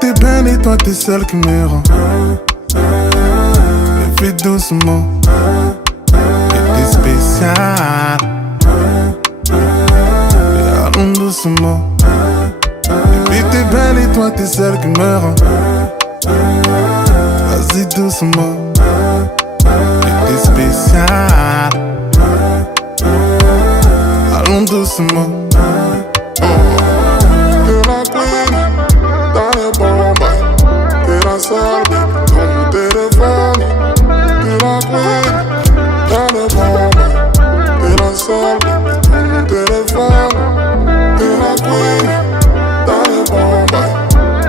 t'es belle et toi t'es celle qui me rend. Et fais doucement. Et t'es spécial. Et allons doucement. Et puis t'es belle et toi t'es celle qui me rend. Vas-y doucement. Et t'es spécial. Allons doucement. T'es la queen dans les bombes. T'es la seule baby dans mon téléphone. T'es la queen dans les bombes. T'es la seule baby dans mon téléphone. T'es la queen dans les bombes.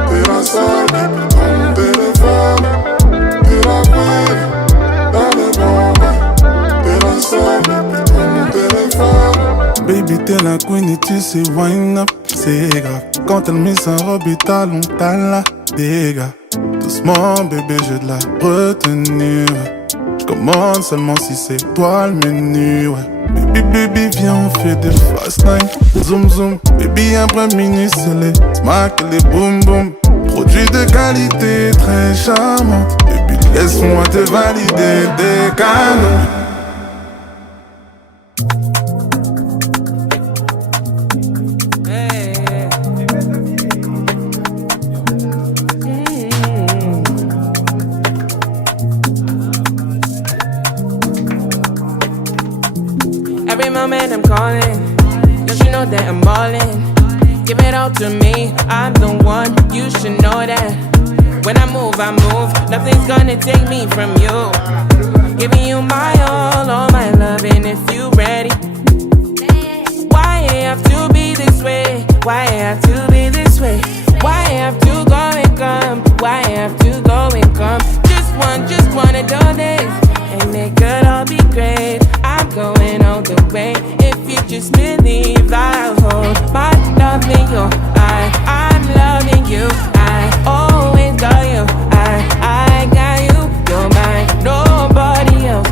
T'es la seule baby dans mon téléphone. T'es la queen dans les bombes. T'es la seule baby dans mon téléphone. Baby t'es la queen et tu sais wind up, c'est grave. Quand elle met sa robe et talons, t'as la dégâts. Doucement bébé j'ai de la retenue. Je commande seulement si c'est toi le menu, ouais. Baby baby viens on fait des fast night. Zoom zoom, baby après minuit c'est les smack et les boom boom. Produits de qualité très charmante. Baby laisse-moi te valider des canons. Every moment I'm calling, don't you know that I'm ballin'? Give it all to me, I'm the one, you should know that. When I move, nothing's gonna take me from you. Giving you my all my loving if you ready. Why it have to be this way? Why it have to be this way? Why it have to go and come? Why it have to go and come? Just one of those days, and it could all be great. I'm going all the way. If you just believe, I'll hold my love in your eye. I'm loving you. I always got you. I got you. You're mine. Nobody else.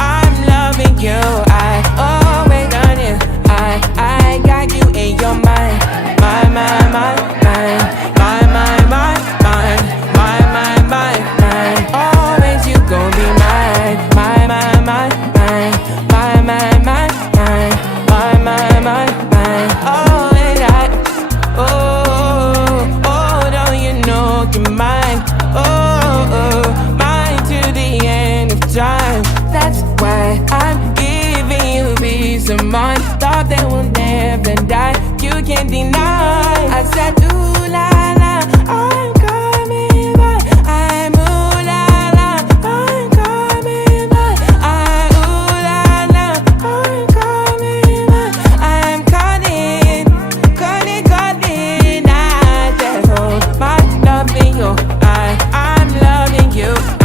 I'm loving you. I always got you. I got you in your mind. My. Always you gon' be mine. My. Always don't you know you're mine? Mine to the end of time. That's why I'm giving you peace of mind. Thought that will never die. You can't deny. I said ooh la la, I'm coming back. I'm ooh la la, I'm coming back. I ooh la la, I'm coming back. I'm cutting. I just hold my love in your eye. I'm loving you. I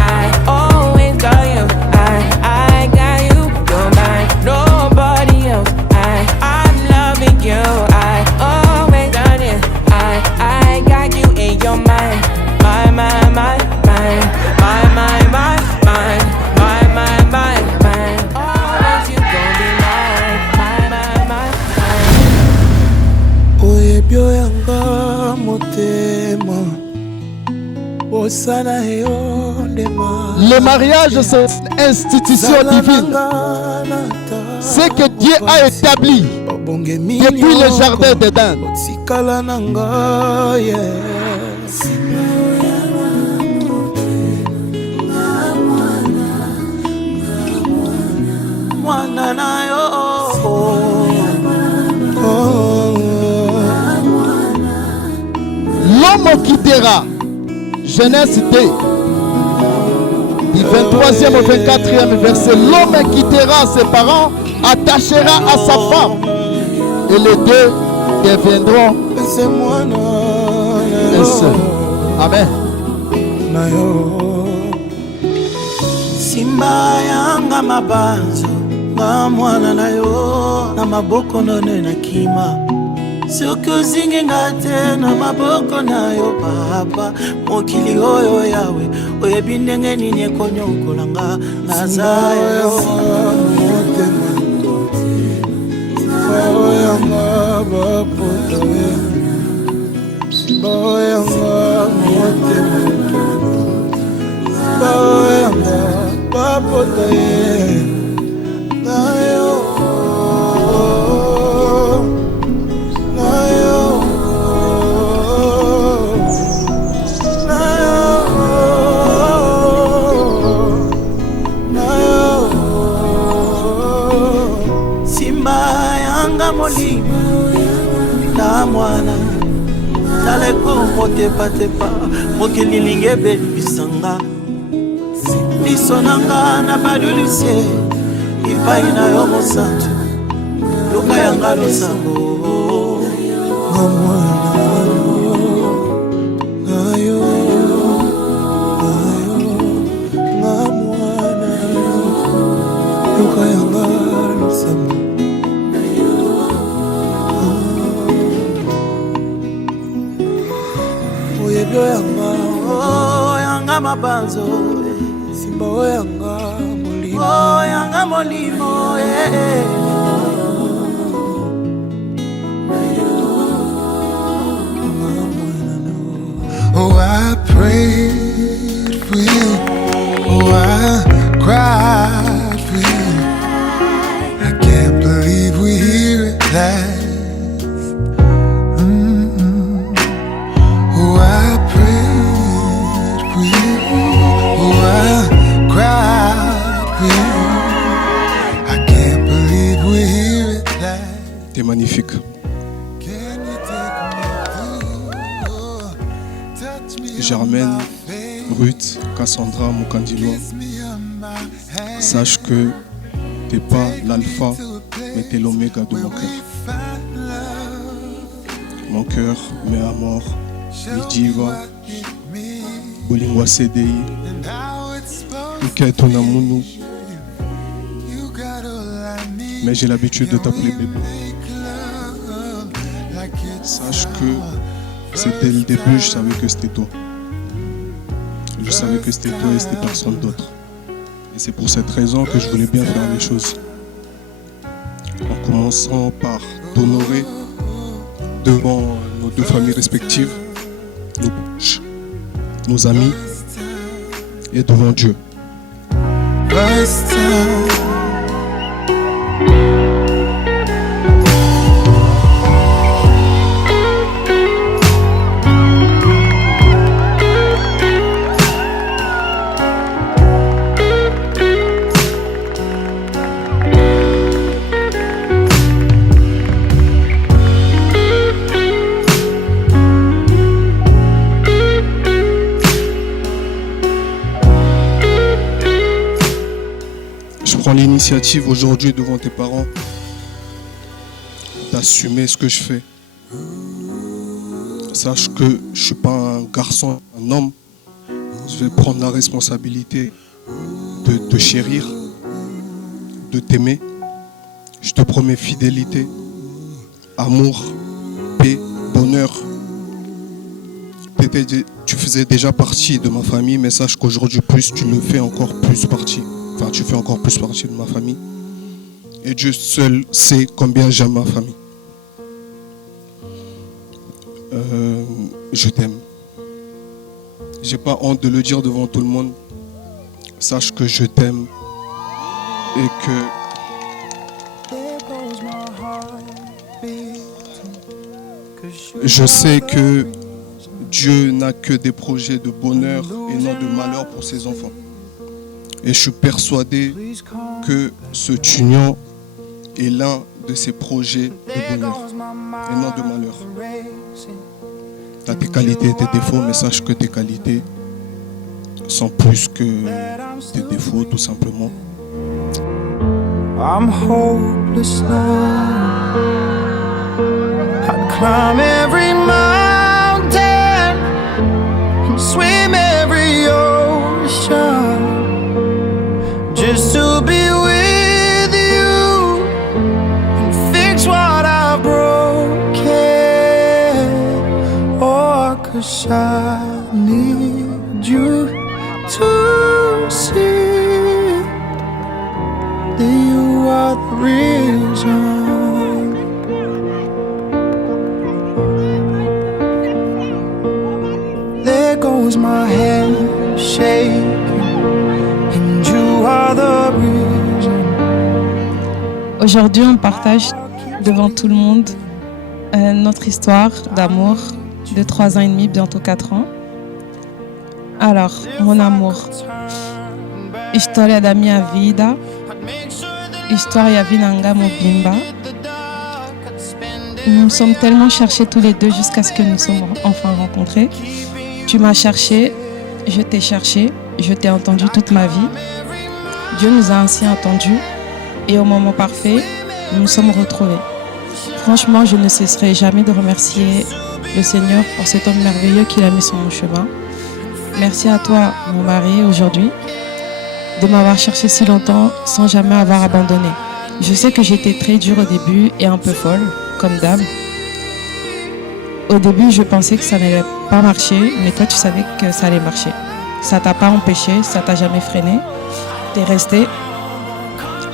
always got you. I got you. You're mine. Nobody else. I'm loving you. I always got you. I got you in your mind. My. Always you gon' be mine. Oyebyo yanga motema osana yo ndema. Le mariage, c'est une institution divine. C'est que Dieu a établi depuis le jardin d'Éden. Tikala nanga yes. Mwana na yo. L'homme quittera. Genèse 2. Du 23e au 24e verset. L'homme quittera ses parents, attachera à sa femme. Et les deux deviendront un seul. Amen. Simba yanga mabanzo nga mwana na yo na maboko none na kima. Soki ozingi nga te na maboko na yo papa. Mokili oyo yawe oyebi ndenge nini ekonyokola nga naza yo. Simbaoyanga motema Simbaoyanga papota ye Nayo molimo na mwana taleko motepatepa mokelilingi ebelibisanga miso nanga na balulisie epai na yo mosantu luka yanga losango na mwana nayo na mwana luka yanga losango Oyanga, oyanga mabanzo, simba oyanga molimo, oyanga molimo, Oh, I prayed for you. Oh, I cried for you. I can't believe we hear it last. T'es magnifique. Germaine, Ruth, Cassandra, Mukandilo, sache que t'es pas l'alpha, mais t'es l'oméga de mon cœur. Mon cœur met à mort Midiva, Bolingwa CDI, Ike Tonamunu. Mais j'ai l'habitude de t'appeler bébé. Sache que c'était le début, je savais que c'était toi. Je savais que c'était toi et c'était personne d'autre. Et c'est pour cette raison que je voulais bien faire les choses. En commençant par t'honorer devant nos deux familles respectives, nos proches, nos amis et devant Dieu. Je prends l'initiative aujourd'hui devant tes parents d'assumer ce que je fais. Sache que je ne suis pas un garçon, un homme. Je vais prendre la responsabilité de te chérir, de t'aimer. Je te promets fidélité, amour, paix, bonheur. Tu faisais déjà partie de ma famille, mais sache qu'aujourd'hui plus, tu le fais encore plus partie. Enfin, tu fais encore plus partie de ma famille. Et Dieu seul sait combien j'aime ma famille. Je t'aime. J'ai pas honte de le dire devant tout le monde. Sache que je t'aime et que je sais que Dieu n'a que des projets de bonheur et non de malheur pour ses enfants. Et je suis persuadé que ce union est l'un de ces projets de bonheur et non de malheur. Tu as tes qualités et tes défauts, mais sache que tes qualités sont plus que tes défauts, tout simplement. I'm hopeless now. I'd climb every mountain and swim every ocean just to be with you and fix what I've broken. Oh, 'cause I need you to see that you are the reason. Aujourd'hui, on partage devant tout le monde notre histoire d'amour de 3 ans et demi, bientôt 4 ans. Alors, mon amour, histoire da minha vida, histoire vinanga mobimba. Nous nous sommes tellement cherchés tous les deux jusqu'à ce que nous sommes enfin rencontrés. Tu m'as cherché, je t'ai cherché, je t'ai entendu toute ma vie. Dieu nous a ainsi entendus et au moment parfait, nous nous sommes retrouvés. Franchement, je ne cesserai jamais de remercier le Seigneur pour cet homme merveilleux qu'il a mis sur mon chemin. Merci à toi, mon mari, aujourd'hui, de m'avoir cherché si longtemps sans jamais avoir abandonné. Je sais que j'étais très dure au début et un peu folle, comme d'hab. Au début, je pensais que ça n'allait pas marcher, mais toi, tu savais que ça allait marcher. Ça t'a pas empêché, ça t'a jamais freiné. T'es resté.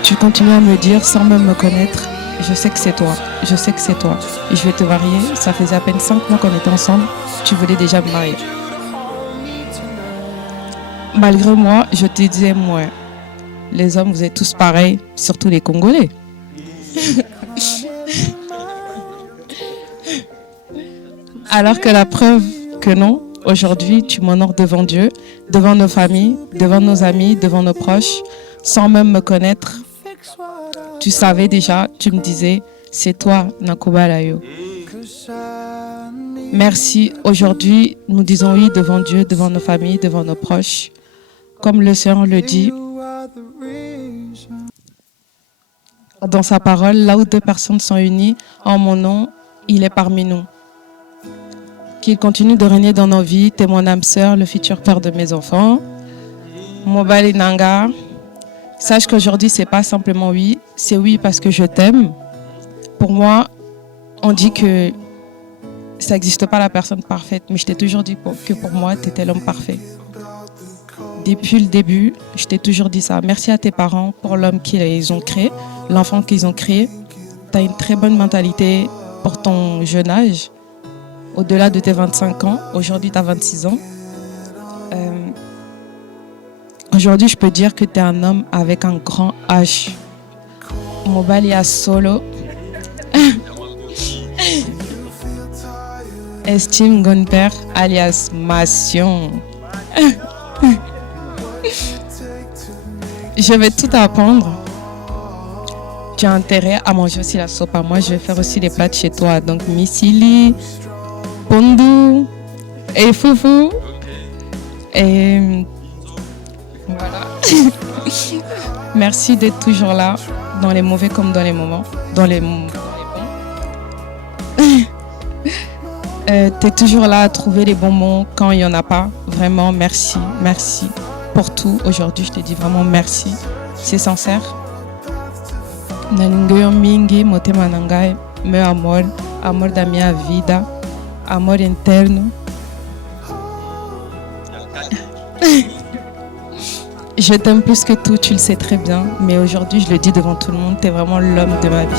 Tu continues à me dire, sans même me connaître, je sais que c'est toi, je sais que c'est toi. Et je vais te marier. Ça faisait à peine 5 mois qu'on était ensemble. Tu voulais déjà me marier. Malgré moi, je te disais, moi, les hommes, vous êtes tous pareils, surtout les Congolais. Alors que la preuve que non, aujourd'hui, tu m'honores devant Dieu, devant nos familles, devant nos amis, devant nos proches, sans même me connaître. Tu savais déjà, tu me disais, c'est toi, Nakobalayo. Merci. Aujourd'hui, nous disons oui devant Dieu, devant nos familles, devant nos proches. Comme le Seigneur le dit dans sa parole, là où 2 personnes sont unies en mon nom, il est parmi nous. Qu'il continue de régner dans nos vies, t'es mon âme sœur, le futur père de mes enfants. Mobali Nanga, sache qu'aujourd'hui, c'est pas simplement oui, c'est oui parce que je t'aime. Pour moi, on dit que ça n'existe pas la personne parfaite, mais je t'ai toujours dit que pour moi, tu étais l'homme parfait. Depuis le début, je t'ai toujours dit ça. Merci à tes parents pour l'homme qu'ils ont créé, l'enfant qu'ils ont créé. Tu as une très bonne mentalité pour ton jeune âge. Au-delà de tes 25 ans, aujourd'hui tu as 26 ans. Aujourd'hui, je peux dire que tu es un homme avec un grand H. Mobali a solo. Estime Gonper alias Massion. Je vais tout apprendre. Tu as intérêt à manger aussi la sopa. Moi, je vais faire aussi les plats de chez toi. Donc, misili, pondu et foufou. Et voilà. Merci d'être toujours là, dans les mauvais comme dans les moments. Dans les bons. T'es toujours là à trouver les bons mots quand il n'y en a pas. Vraiment, merci. Merci pour tout. Aujourd'hui, je te dis vraiment merci. C'est sincère. Nalingoyo mingi, motema nangai, meu amor, amor da minha vida, amor interno. Je t'aime plus que tout, tu le sais très bien. Mais aujourd'hui, je le dis devant tout le monde, t'es vraiment l'homme de ma vie.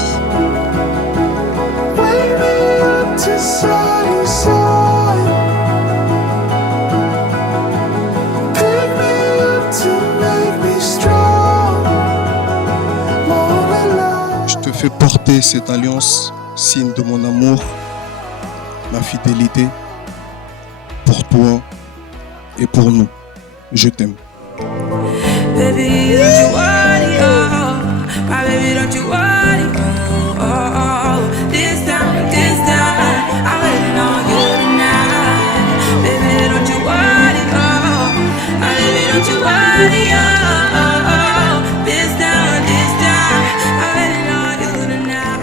Je te fais porter cette alliance, signe de mon amour, ma fidélité pour toi et pour nous. Je t'aime. Baby, don't you worry, oh. My baby, don't you worry, oh, oh, oh. This time, I'm waiting on you tonight. Baby, don't you worry, oh. My baby, don't you worry, oh, oh, oh. This time, I'm waiting on you tonight.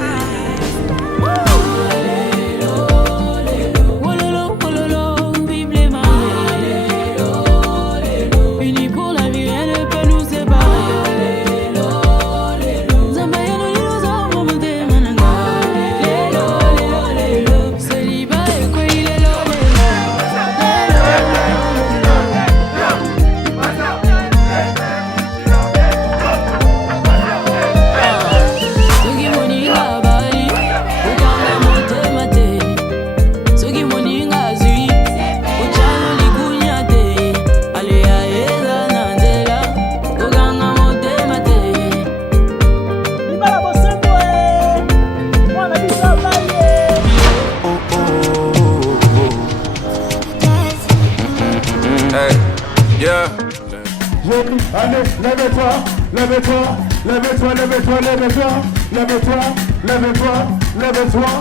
Unis pour la vie, rien ne peut nous séparer. J'ai pris, allez, lève-toi, lève-toi, lève-toi, lève-toi, lève-toi, lève-toi, lève-toi, lève-toi.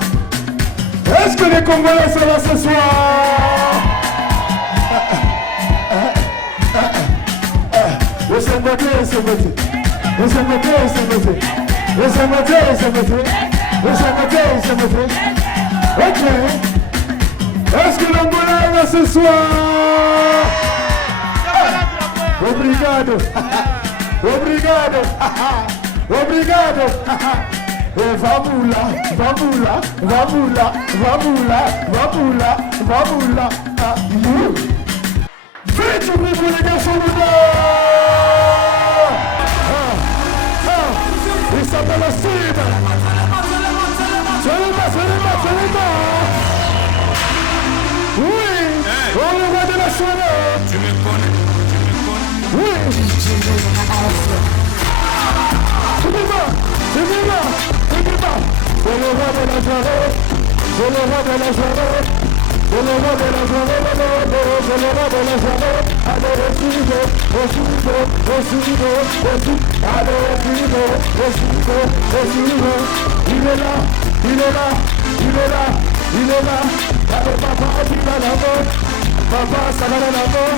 Est-ce que les Congolais sont là ce soir? Laissez monter, laissez monter. Laissez monter, laissez monter. Laissez monter, laissez monter. Laissez monter, laissez monter. Ok. Est-ce que l'Angola est là ce soir? Obrigado. Obrigado. Obrigado. Et vamos là, vamos là, vamos là, vamos là, vamos là, vamos là. Faites du bruit pour les garçons de il s'appelle la cible. Celui-là. Oui, on le voit de la soirée. Tu me connais. Oui. C'est vivant. C'est le roi de la soirée. C'est le roi de la soirée. C'est le roi de la soirée. C'est le roi de la soirée. Allez, recevez. Allez, recevez. Il est là. Allez, papa, tu vas là-bas. Papa, ça va là-bas.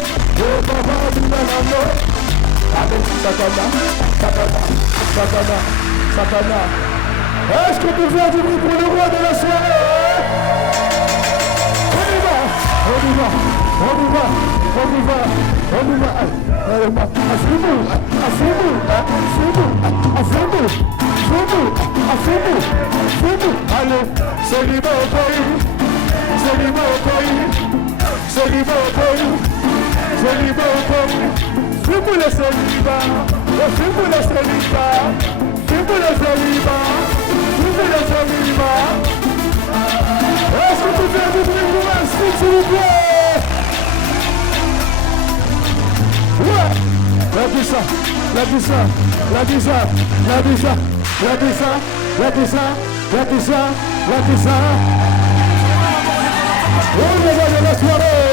Papa, tu vas là-bas. Allez, Satana. Est-ce qu'on peut faire du bruit pour le roi de la soirée? On y va. Allez, c'est libre au pays. Fumo le célibat. Est-ce que tu fais du bruit pour un stick, s'il vous plaît? Ouais. La Disa. On est dans la soirée.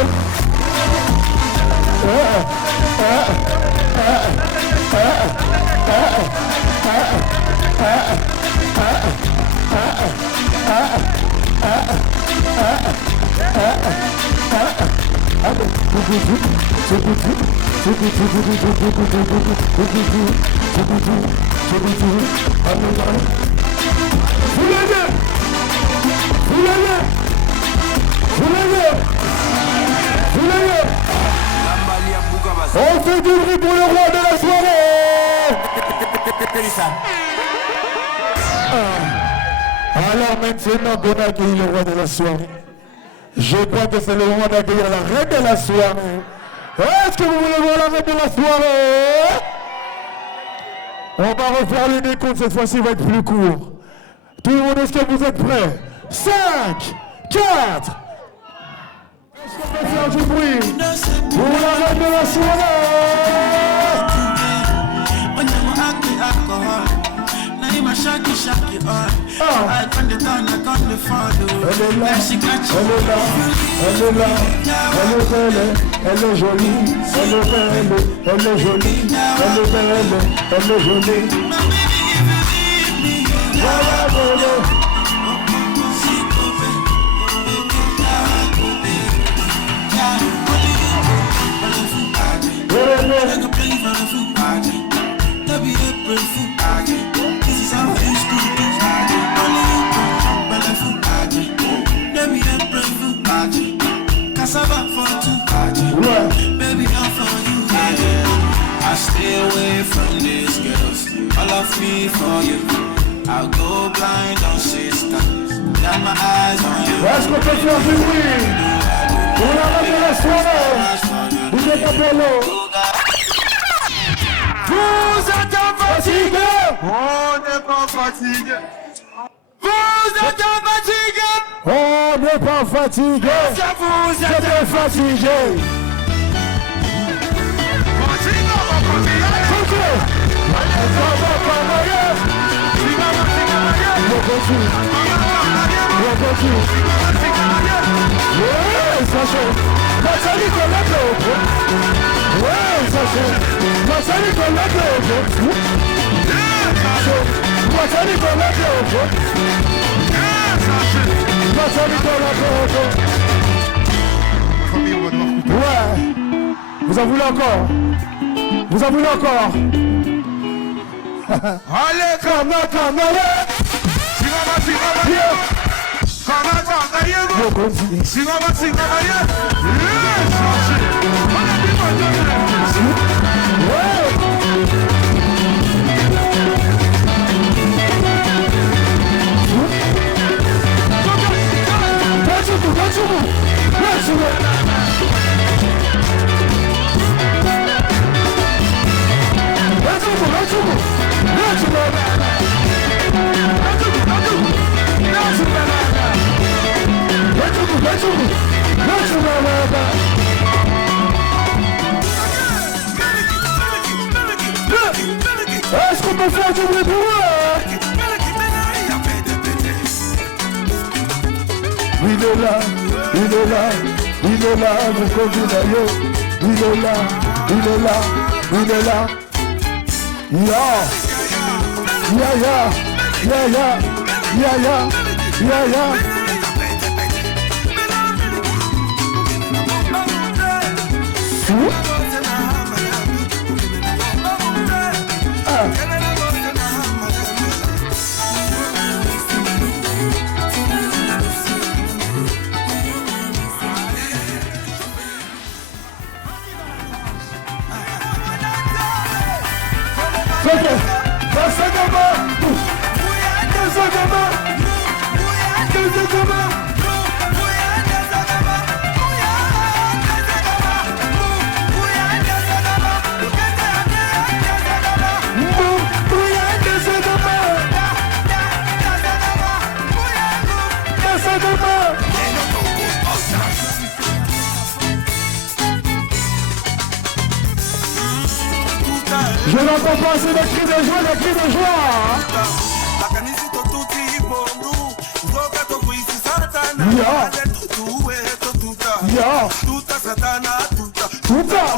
On fait du bruit pour le roi de la soirée. Alors maintenant qu'on accueille le roi de la soirée, je crois que c'est le moment d'accueillir la reine de la soirée. Est-ce que vous voulez voir la reine de la soirée? On va refaire les décomptes, cette fois-ci va être plus court. Tout le monde, est-ce que vous êtes prêts? 5, 4. Est-ce qu'on peut faire du bruit pour la reine de la soirée? Elle est jolie, elle est jolie. Baby, I'm for you. I stay away from these girls. All of me for you. I'll go blind on sister. Got my eyes on you. Est-ce qu'on peut faire du bruit pour la reine de la soirée? Vous êtes à Bello. Vous êtes fatigué? On n'est pas fatigué. Vous êtes fatigué? On n'est pas fatigué. Vous êtes fatigué. Ça chauffe. Ouais, ça c'est. Moi, ça dit qu'on l'a fait au fond. Moi, ça dit qu'on l'a fait au fond. Moi, ça dit qu'on l'a fait au fond. Ouais. Vous en voulez encore? Vous en voulez encore? Allez, Come on, est-ce qu'on peut faire du bruit pour eux? Il est là, il est là, il est là, mon candidat, yo. Il est là, il est là, il est là. Ya, ya, ya, ya, ya, ya, ya, ya, ya. Je n'entends pas assez de cris de joie, de cris de joie. Ya. Ya. Tuta. Tuta.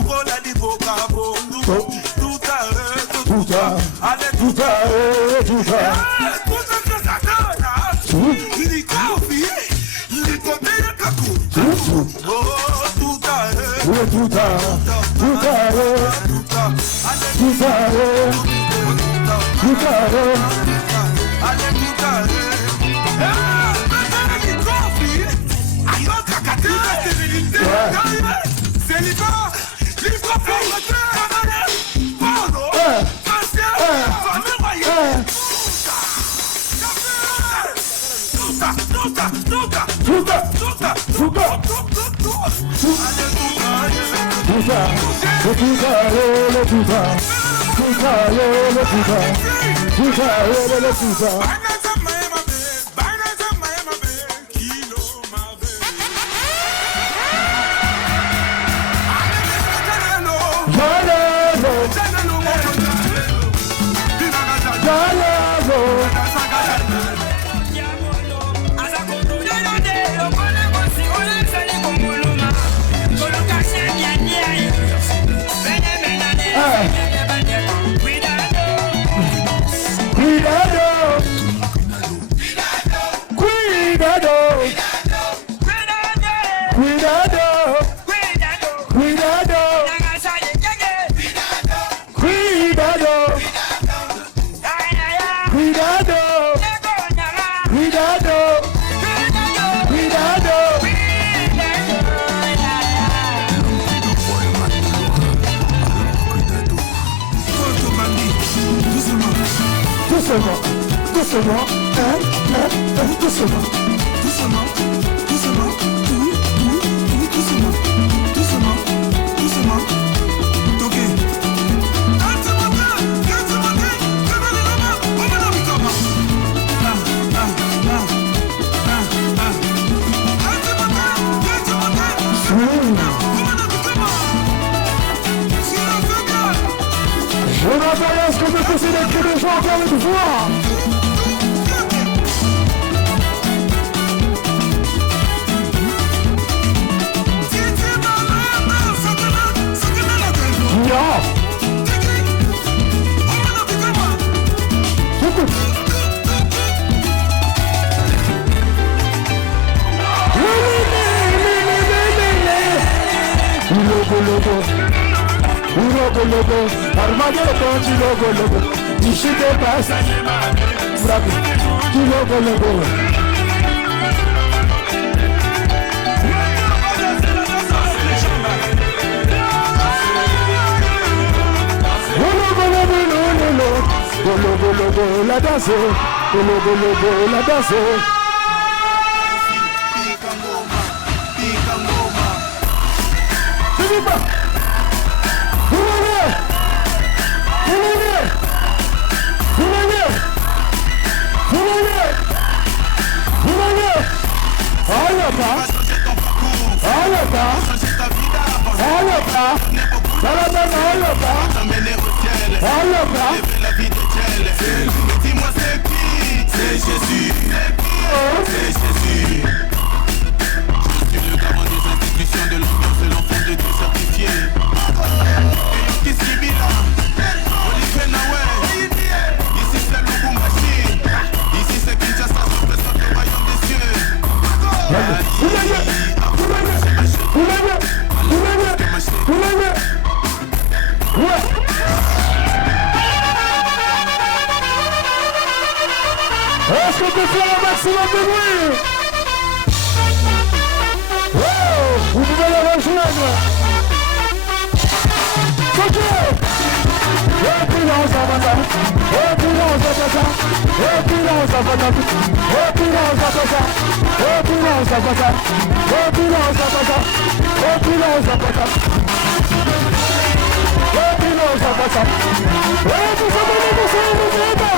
Est-ce qu'on peut pousser les cris de joie encore une fois? différent. J'écoute. Logo, Armageddon, logo, Ishite pass, bravo, logo. Logo, la danse, logo, la danse. C'est pas. Dis-moi c'est qui? C'est Jésus. C'est Jésus. Je suis le garant des institutions de l'ambiance de l'enfant de Dieu certifié. Ici c'est Lubumbashi. Ici c'est Kinshasa, représente le royaume des cieux. Est-ce qu'on peut faire un maximum de bruit? Wow, vous pouvez le rejoindre. Ok. Et puis là on s'en va ça. Et puis là on s'en va ça. Et puis là on s'en va ça. Et puis là on s'en va ça. Et puis là on s'en va ça. Et puis là on s'en va ça. Et puis là on s'en va ça. Et puis là on s'en va ça. Et puis ça va nous faire une débat.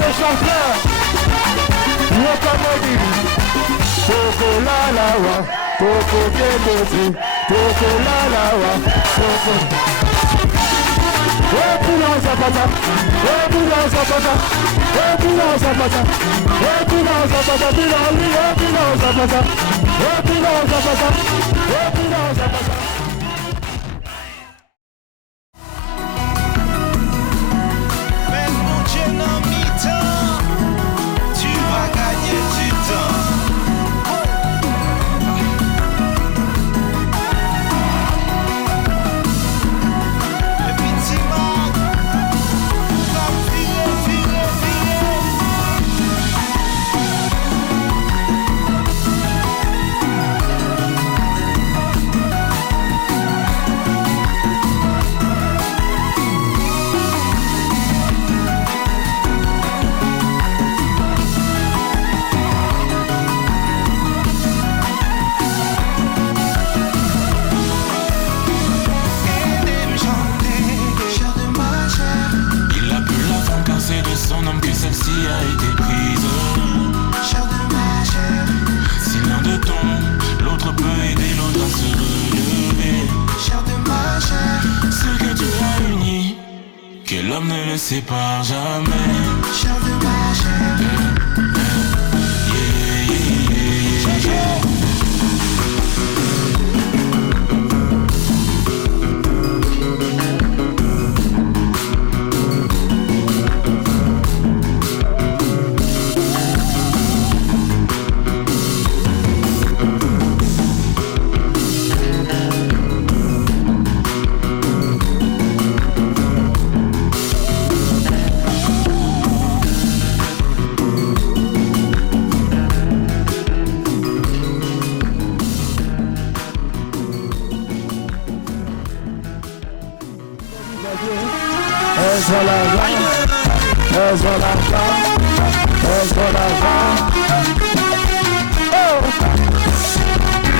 Le chanteur, Toko la la wa, Toko keboti, Toko la la wa, Toko. Epilon zapata, epilon zapata, epilon zapata, epilon zapata, epilon zapata, epilon zapata, epilon zapata. L'homme ne le sépare jamais. Chair de ma chair.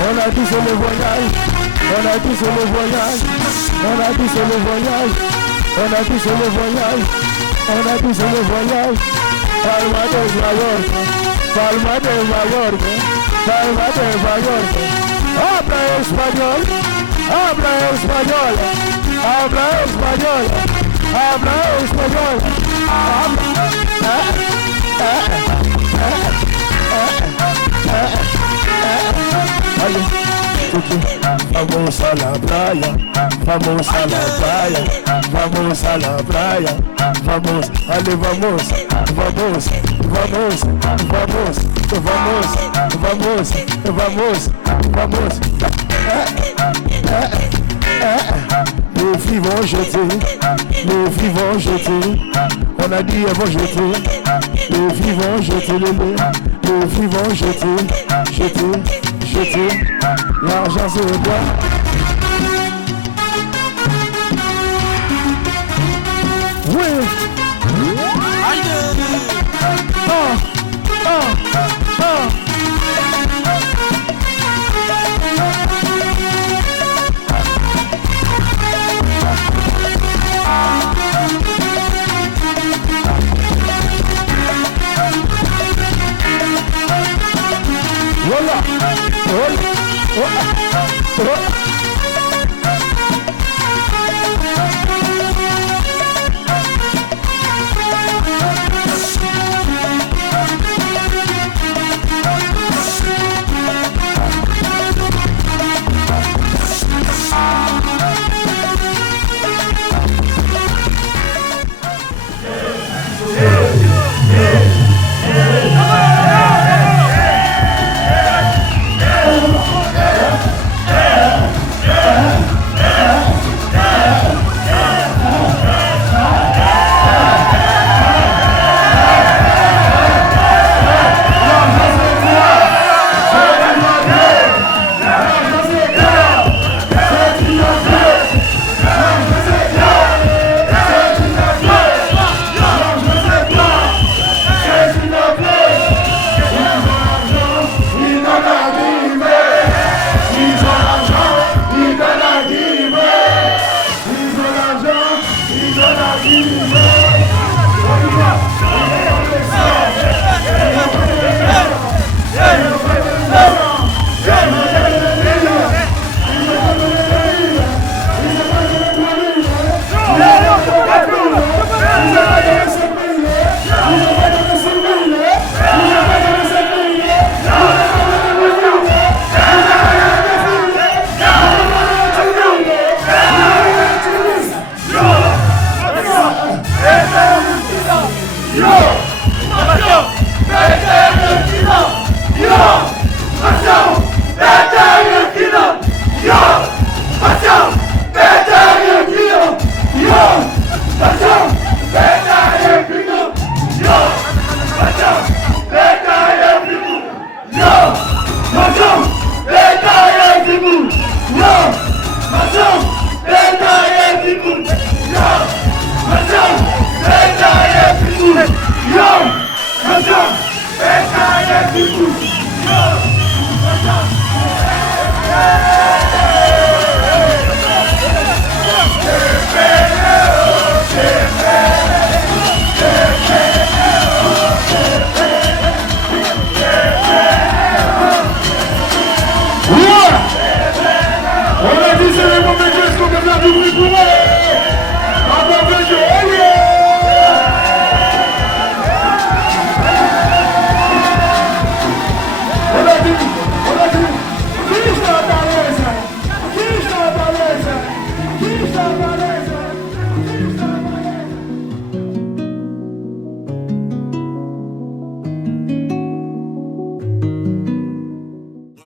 On a dit sur le voyage, on a dit sur le voyage, on a dit sur le voyage, on a dit sur le voyage, on a dit sur le voyage. Palma de Mallorca, Palma de Mallorca, Palma de Mallorca. Habla español, habla español, habla español, habla español, habla. Vamos a la playa, vamos a la playa, vamos a la playa, vamos, allez vamos, vamos, vamos, vamos, vamos, vamos, vamos, vamos. Nous vivons jetés, on a dit avant jeter, nous vivons jetés, nous vivons jetés, l'argent c'est le bois. Oui. Yo!